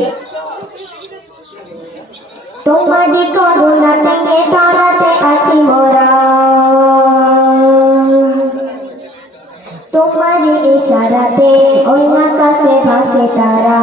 থাকে তোমারই করুণা থেকে তারাতে আছি মোরা। তোমারই ইশারাতে ওই আকাশে ভাসে তারা।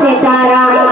Sitaram.